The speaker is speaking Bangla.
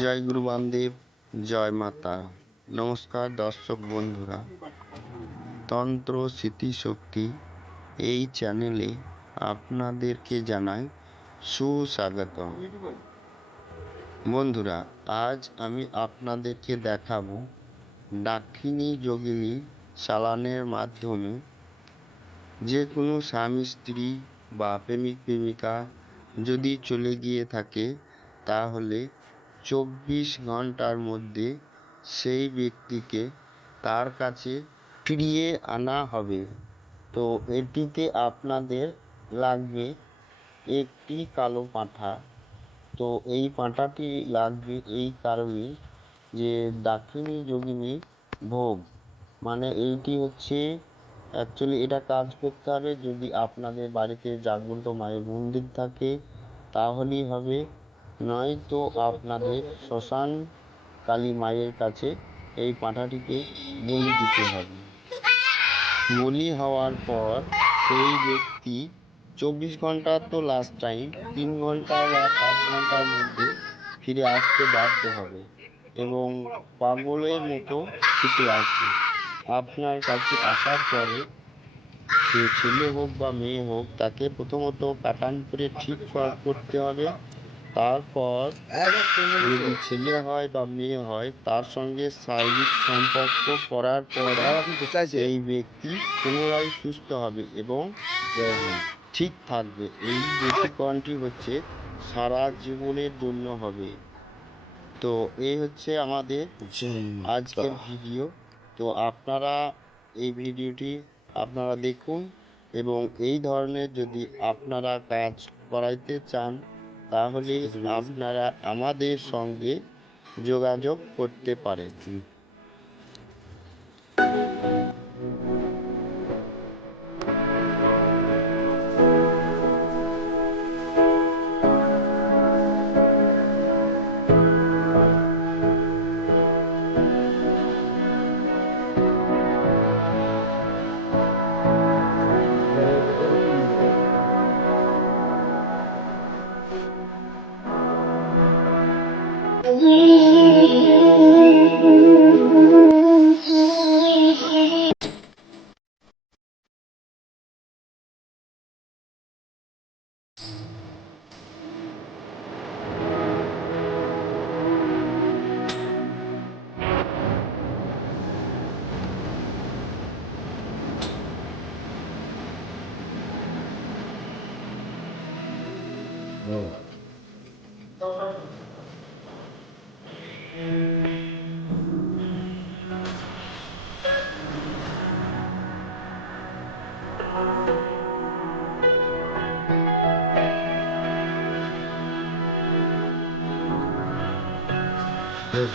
জয় গুরু বামদেব, জয় মাতা। নমস্কার দর্শক বন্ধুরা, তন্ত্র স্মৃতিশক্তি এই চ্যানেলে আপনাদেরকে জানাই সুস্বাগত বন্ধুরা, আজ আমি আপনাদেরকে দেখাবো দাক্ষিণী যোগিনী চালানের মাধ্যমে যে কোনো স্বামী, স্ত্রী বা প্রেমিক, প্রেমিকা যদি চলে গিয়ে থাকে, তাহলে চব্বিশ ঘণ্টার মধ্যে সেই ব্যক্তিকে তার কাছে ফিরিয়ে আনা হবে। তো এটিতে আপনাদের লাগবে একটি কালো পাঁঠা। তো এই পাঁঠাটি লাগবে এই কারণে যে দাক্ষিণী যোগিনী ভোগ। মানে এইটি হচ্ছে অ্যাকচুয়ালি এটা কাজ করতে হবে। যদি আপনাদের বাড়িতে জাগ্রত মায়ের মন্দির থাকে, তাহলেই হবে। নয়তো আপনাদের শ্মশান কালী মায়ের কাছে এই পাঁঠাটিকে বলি দিতে হবে। বলি হওয়ার পর সেই ব্যক্তি চব্বিশ ঘণ্টা তো লাস্ট টাইম তিন ঘণ্টা বা পাঁচ ঘণ্টার মধ্যে ফিরে আসতে বাধ্য হবে এবং পাগলের মতো ছুটে আসবে। আপনার কাছে আসার পরে সে ছেলে হোক বা মেয়ে হোক, তাকে প্রথমত প্যাটার্ন করে ঠিক করতে হবে। তারপর যদি ছেলে হয় বা মেয়ে হয় তার সঙ্গে শারীরিক সম্পর্ক করার পর এই ব্যক্তি পুনরায় সুস্থ হবে এবং ঠিক থাকবে। এই ব্যতিক্রমটি হচ্ছে সারা জীবনের জন্য হবে। তো এই হচ্ছে আমাদের আজকের ভিডিও। তো আপনারা এই ভিডিওটি আপনারা দেখুন এবং এই ধরনের যদি আপনারা কাজ করাইতে চান তাহলে আপনারা আমাদের সঙ্গে যোগাযোগ করতে পারেন। Oh. Deus.